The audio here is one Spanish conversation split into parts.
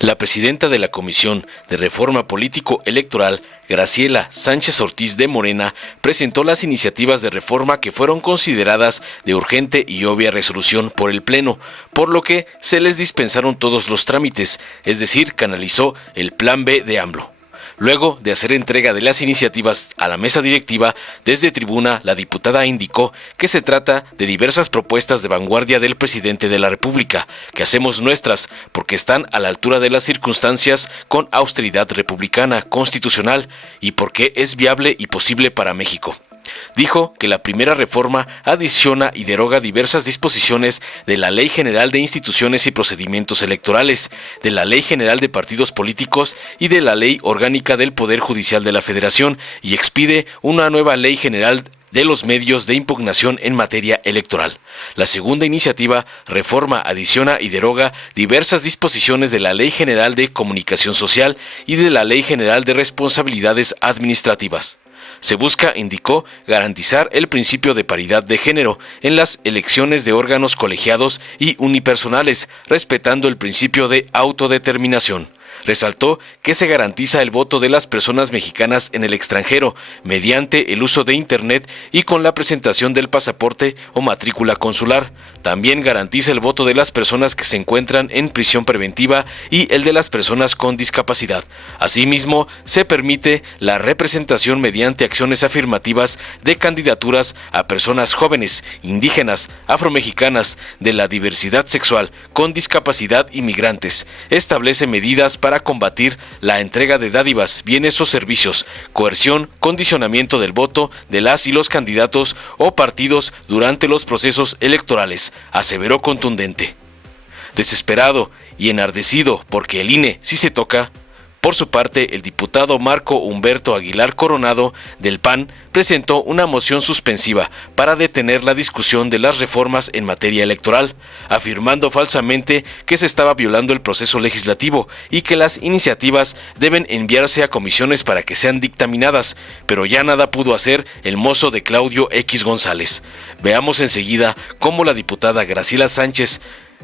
La presidenta de la Comisión de Reforma Político-Electoral, Graciela Sánchez Ortiz de Morena, presentó las iniciativas de reforma que fueron consideradas de urgente y obvia resolución por el Pleno, por lo que se les dispensaron todos los trámites, es decir, canalizó el Plan B de AMLO. Luego de hacer entrega de las iniciativas a la mesa directiva, desde tribuna la diputada indicó que se trata de diversas propuestas de vanguardia del presidente de la República, que hacemos nuestras porque están a la altura de las circunstancias con austeridad republicana, constitucional y porque es viable y posible para México. Dijo que la primera reforma adiciona y deroga diversas disposiciones de la Ley General de Instituciones y Procedimientos Electorales, de la Ley General de Partidos Políticos y de la Ley Orgánica del Poder Judicial de la Federación y expide una nueva Ley General de los medios de impugnación en materia electoral. La segunda iniciativa reforma, adiciona y deroga diversas disposiciones de la Ley General de Comunicación Social y de la Ley General de Responsabilidades Administrativas. Se busca, indicó, garantizar el principio de paridad de género en las elecciones de órganos colegiados y unipersonales, respetando el principio de autodeterminación. Resaltó que se garantiza el voto de las personas mexicanas en el extranjero mediante el uso de Internet y con la presentación del pasaporte o matrícula consular. También garantiza el voto de las personas que se encuentran en prisión preventiva y el de las personas con discapacidad. Asimismo, se permite la representación mediante acciones afirmativas de candidaturas a personas jóvenes, indígenas, afromexicanas, de la diversidad sexual, con discapacidad y migrantes. Establece medidas para combatir la entrega de dádivas, bienes o servicios, coerción, condicionamiento del voto de las y los candidatos o partidos durante los procesos electorales, aseveró contundente. Desesperado y enardecido porque el INE sí se toca, por su parte, el diputado Marco Humberto Aguilar Coronado, del PAN, presentó una moción suspensiva para detener la discusión de las reformas en materia electoral, afirmando falsamente que se estaba violando el proceso legislativo y que las iniciativas deben enviarse a comisiones para que sean dictaminadas, pero ya nada pudo hacer el mozo de Claudio X González. Veamos enseguida cómo la diputada Graciela Sánchez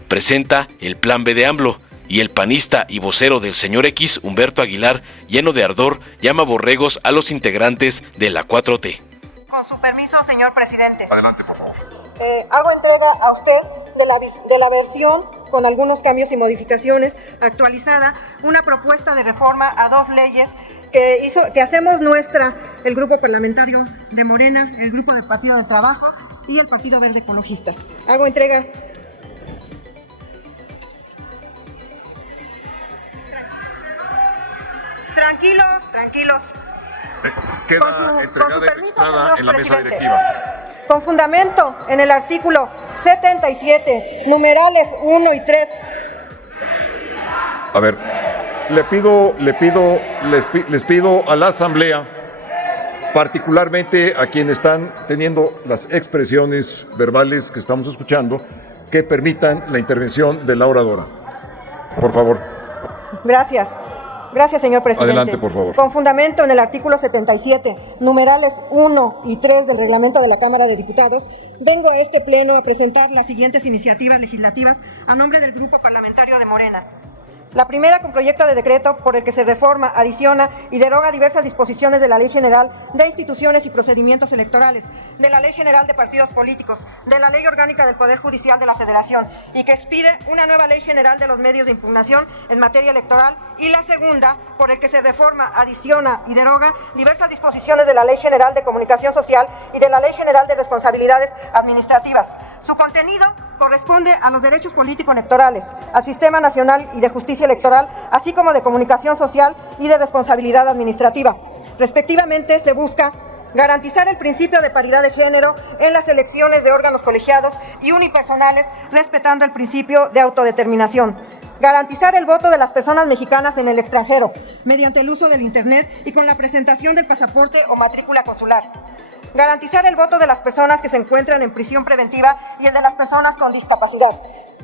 presenta el Plan B de AMLO, y el panista y vocero del señor X, Humberto Aguilar, lleno de ardor, llama borregos a los integrantes de la 4T. Con su permiso, señor presidente. Adelante, por favor. Hago entrega a usted de la versión, con algunos cambios y modificaciones, actualizada, una propuesta de reforma a dos leyes que hacemos nuestra el Grupo Parlamentario de Morena, el Grupo del Partido del Trabajo y el Partido Verde Ecologista. Hago entrega. Tranquilos. Queda entregada y registrada en la mesa directiva. Con fundamento en el artículo 77, numerales 1 y 3. A ver, les pido a la Asamblea, particularmente a quienes están teniendo las expresiones verbales que estamos escuchando, que permitan la intervención de la oradora. Por favor. Gracias, señor presidente. Adelante, por favor. Con fundamento en el artículo 77, numerales 1 y 3 del reglamento de la Cámara de Diputados, vengo a este pleno a presentar las siguientes iniciativas legislativas a nombre del Grupo Parlamentario de Morena. La primera, con proyecto de decreto por el que se reforma, adiciona y deroga diversas disposiciones de la Ley General de Instituciones y Procedimientos Electorales, de la Ley General de Partidos Políticos, de la Ley Orgánica del Poder Judicial de la Federación y que expide una nueva Ley General de los Medios de Impugnación en materia electoral, y la segunda, por el que se reforma, adiciona y deroga diversas disposiciones de la Ley General de Comunicación Social y de la Ley General de Responsabilidades Administrativas. Su contenido corresponde a los derechos político-electorales, al Sistema Nacional y de Justicia Electoral, así como de Comunicación Social y de Responsabilidad Administrativa. Respectivamente, se busca garantizar el principio de paridad de género en las elecciones de órganos colegiados y unipersonales, respetando el principio de autodeterminación. Garantizar el voto de las personas mexicanas en el extranjero, mediante el uso del Internet y con la presentación del pasaporte o matrícula consular. Garantizar el voto de las personas que se encuentran en prisión preventiva y el de las personas con discapacidad.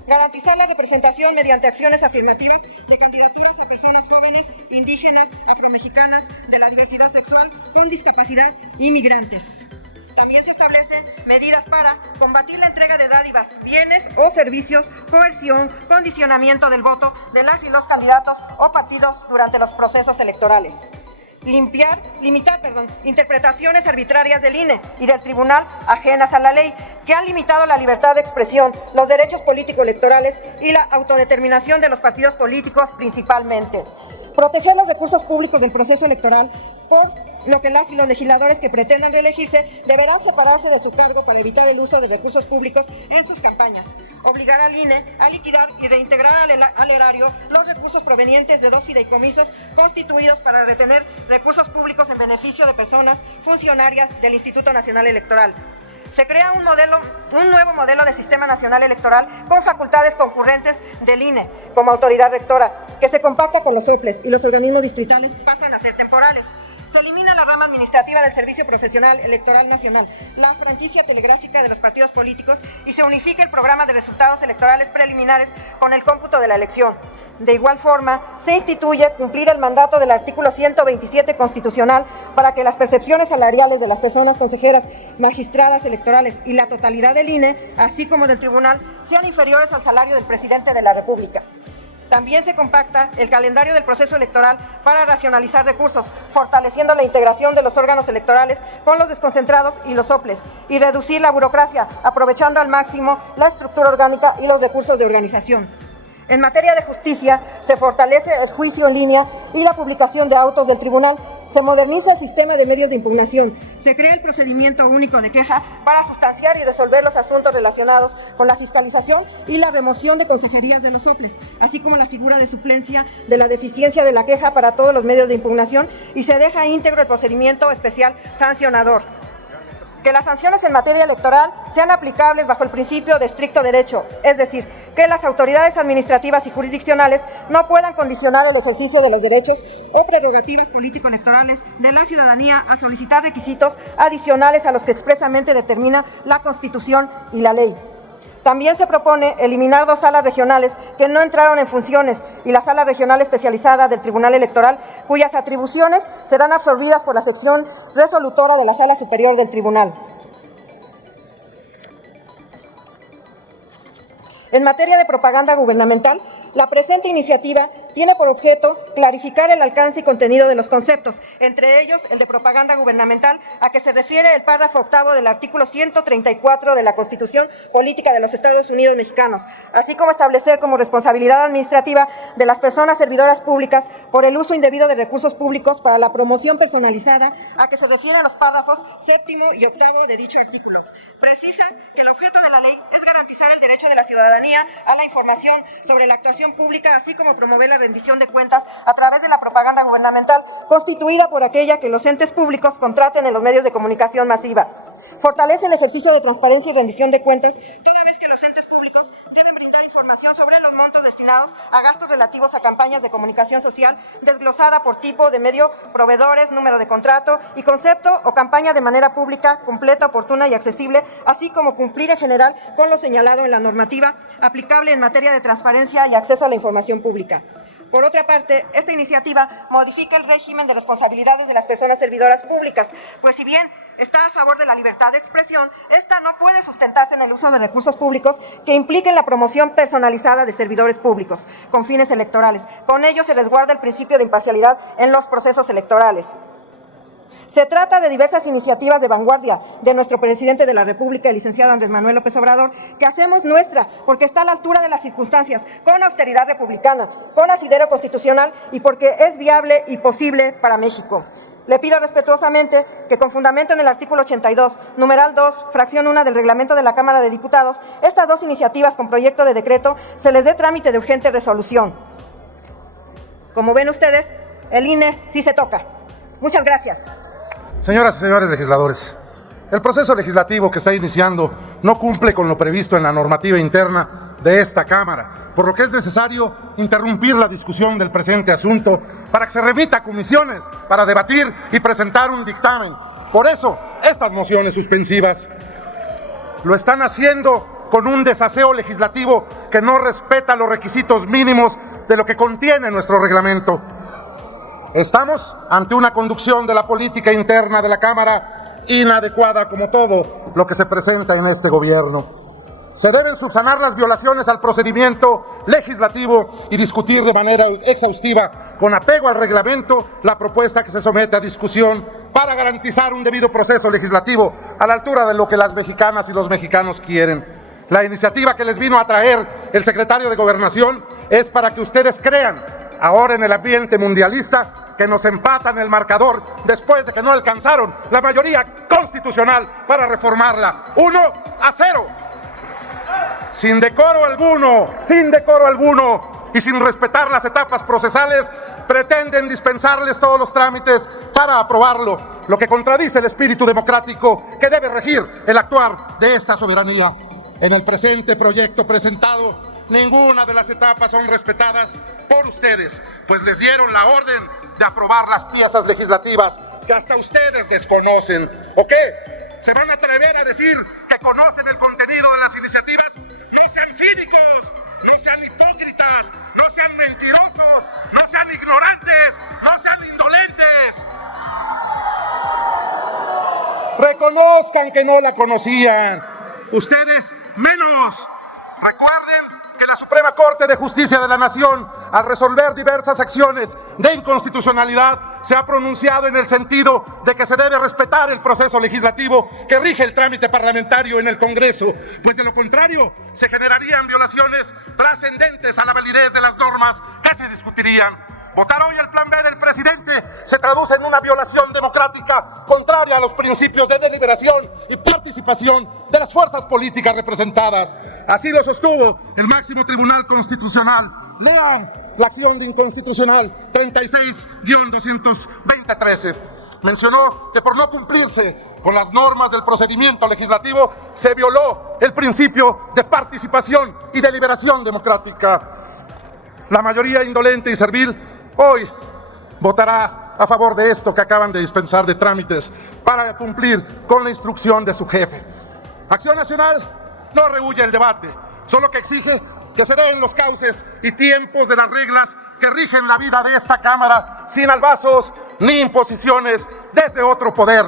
Garantizar la representación mediante acciones afirmativas de candidaturas a personas jóvenes, indígenas, afromexicanas, de la diversidad sexual, con discapacidad y migrantes. También se establecen medidas para combatir la entrega de dádivas, bienes o servicios, coerción, condicionamiento del voto de las y los candidatos o partidos durante los procesos electorales. Limitar interpretaciones arbitrarias del INE y del tribunal ajenas a la ley, que han limitado la libertad de expresión, los derechos político-electorales y la autodeterminación de los partidos políticos principalmente. Proteger los recursos públicos del proceso electoral, por lo que las y los legisladores que pretendan reelegirse deberán separarse de su cargo para evitar el uso de recursos públicos en sus campañas. Obligar al INE a liquidar y reintegrar al erario los recursos provenientes de 2 fideicomisos constituidos para retener recursos públicos en beneficio de personas funcionarias del Instituto Nacional Electoral. Se crea un nuevo modelo de Sistema Nacional Electoral con facultades concurrentes del INE como autoridad rectora, que se compacta con los soples y los organismos distritales pasan a ser temporales. Se elimina la rama administrativa del Servicio Profesional Electoral Nacional, la franquicia telegráfica de los partidos políticos y se unifica el programa de resultados electorales preliminares con el cómputo de la elección. De igual forma, se instituye cumplir el mandato del artículo 127 constitucional para que las percepciones salariales de las personas consejeras, magistradas electorales y la totalidad del INE, así como del tribunal, sean inferiores al salario del presidente de la República. También se compacta el calendario del proceso electoral para racionalizar recursos, fortaleciendo la integración de los órganos electorales con los desconcentrados y los soples, y reducir la burocracia, aprovechando al máximo la estructura orgánica y los recursos de organización. En materia de justicia, se fortalece el juicio en línea y la publicación de autos del tribunal. Se moderniza el sistema de medios de impugnación. Se crea el procedimiento único de queja para sustanciar y resolver los asuntos relacionados con la fiscalización y la remoción de consejerías de los soples, así como la figura de suplencia de la deficiencia de la queja para todos los medios de impugnación, y se deja íntegro el procedimiento especial sancionador. Que las sanciones en materia electoral sean aplicables bajo el principio de estricto derecho, es decir, que las autoridades administrativas y jurisdiccionales no puedan condicionar el ejercicio de los derechos o prerrogativas político-electorales de la ciudadanía a solicitar requisitos adicionales a los que expresamente determina la Constitución y la ley. También se propone eliminar 2 salas regionales que no entraron en funciones y la Sala Regional Especializada del Tribunal Electoral, cuyas atribuciones serán absorbidas por la sección resolutora de la Sala Superior del Tribunal. En materia de propaganda gubernamental, la presente iniciativa tiene por objeto clarificar el alcance y contenido de los conceptos, entre ellos el de propaganda gubernamental, a que se refiere el párrafo 8º del artículo 134 de la Constitución Política de los Estados Unidos Mexicanos, así como establecer como responsabilidad administrativa de las personas servidoras públicas por el uso indebido de recursos públicos para la promoción personalizada, a que se refieren los párrafos 7º y 8º de dicho artículo. Precisa que el objeto de la ley es garantizar el derecho de la ciudadanía a la información sobre la actuación pública, así como promover la rendición de cuentas a través de la propaganda gubernamental, constituida por aquella que los entes públicos contraten en los medios de comunicación masiva. Fortalece el ejercicio de transparencia y rendición de cuentas, toda vez que los entes públicos deben brindar información sobre los montos destinados a gastos relativos a campañas de comunicación social, desglosada por tipo de medio, proveedores, número de contrato y concepto o campaña de manera pública, completa, oportuna y accesible, así como cumplir en general con lo señalado en la normativa aplicable en materia de transparencia y acceso a la información pública. Por otra parte, esta iniciativa modifica el régimen de responsabilidades de las personas servidoras públicas, pues si bien está a favor de la libertad de expresión, esta no puede sustentarse en el uso de recursos públicos que impliquen la promoción personalizada de servidores públicos con fines electorales. Con ello se resguarda el principio de imparcialidad en los procesos electorales. Se trata de diversas iniciativas de vanguardia de nuestro presidente de la República, el licenciado Andrés Manuel López Obrador, que hacemos nuestra porque está a la altura de las circunstancias, con austeridad republicana, con asidero constitucional y porque es viable y posible para México. Le pido respetuosamente que, con fundamento en el artículo 82, numeral 2, fracción 1 del reglamento de la Cámara de Diputados, estas 2 iniciativas con proyecto de decreto se les dé trámite de urgente resolución. Como ven ustedes, el INE sí se toca. Muchas gracias. Señoras y señores legisladores, el proceso legislativo que está iniciando no cumple con lo previsto en la normativa interna de esta Cámara, por lo que es necesario interrumpir la discusión del presente asunto para que se remita a comisiones para debatir y presentar un dictamen. Por eso, estas mociones suspensivas lo están haciendo con un desaseo legislativo que no respeta los requisitos mínimos de lo que contiene nuestro reglamento. Estamos ante una conducción de la política interna de la Cámara inadecuada como todo lo que se presenta en este gobierno. Se deben subsanar las violaciones al procedimiento legislativo y discutir de manera exhaustiva, con apego al reglamento, la propuesta que se somete a discusión para garantizar un debido proceso legislativo a la altura de lo que las mexicanas y los mexicanos quieren. La iniciativa que les vino a traer el secretario de Gobernación es para que ustedes crean, ahora en el ambiente mundialista, que nos empatan el marcador después de que no alcanzaron la mayoría constitucional para reformarla. 1-0. Sin decoro alguno y sin respetar las etapas procesales, pretenden dispensarles todos los trámites para aprobarlo, lo que contradice el espíritu democrático que debe regir el actuar de esta soberanía. En el presente proyecto presentado, ninguna de las etapas son respetadas por ustedes, pues les dieron la orden de aprobar las piezas legislativas que hasta ustedes desconocen. ¿O qué? ¿Se van a atrever a decir que conocen el contenido de las iniciativas? No sean cínicos, no sean hipócritas, no sean mentirosos, no sean ignorantes, no sean indolentes. Reconozcan que no la conocían. Ustedes menos. Recuerden que la Suprema Corte de Justicia de la Nación, al resolver diversas acciones de inconstitucionalidad, se ha pronunciado en el sentido de que se debe respetar el proceso legislativo que rige el trámite parlamentario en el Congreso, pues de lo contrario se generarían violaciones trascendentes a la validez de las normas que se discutirían. Votar hoy el plan B del presidente se traduce en una violación democrática contraria a los principios de deliberación y participación de las fuerzas políticas representadas. Así lo sostuvo el máximo Tribunal Constitucional. Lean la acción de inconstitucional 36-22013. Mencionó que por no cumplirse con las normas del procedimiento legislativo se violó el principio de participación y deliberación democrática. La mayoría indolente y servil hoy votará a favor de esto que acaban de dispensar de trámites para cumplir con la instrucción de su jefe. Acción Nacional no rehúye el debate, solo que exige que se den los cauces y tiempos de las reglas que rigen la vida de esta Cámara, sin albazos ni imposiciones desde otro poder.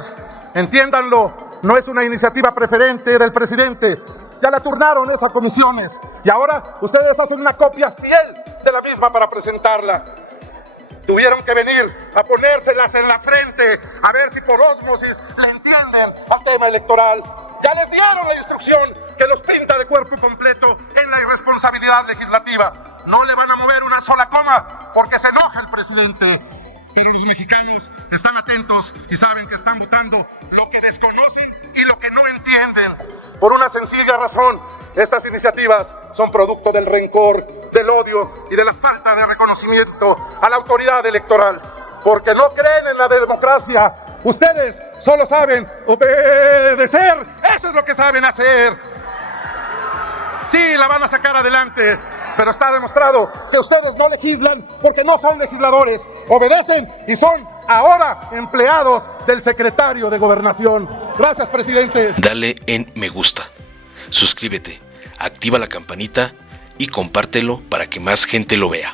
Entiéndanlo, no es una iniciativa preferente del presidente. Ya la turnaron esas comisiones y ahora ustedes hacen una copia fiel de la misma para presentarla. Tuvieron que venir a ponérselas en la frente a ver si por ósmosis le entienden al tema electoral. Ya les dieron la instrucción que los pinta de cuerpo completo en la irresponsabilidad legislativa. No le van a mover una sola coma porque se enoja el presidente. Pero los mexicanos están atentos y saben que están votando lo que desconocen y lo que no entienden. Por una sencilla razón, estas iniciativas son producto del rencor, del odio y de la falta de reconocimiento a la autoridad electoral. Porque no creen en la democracia. Ustedes solo saben obedecer. Eso es lo que saben hacer. Sí, la van a sacar adelante. Pero está demostrado que ustedes no legislan porque no son legisladores, obedecen y son ahora empleados del secretario de Gobernación. Gracias, presidente. Dale en me gusta, suscríbete, activa la campanita y compártelo para que más gente lo vea.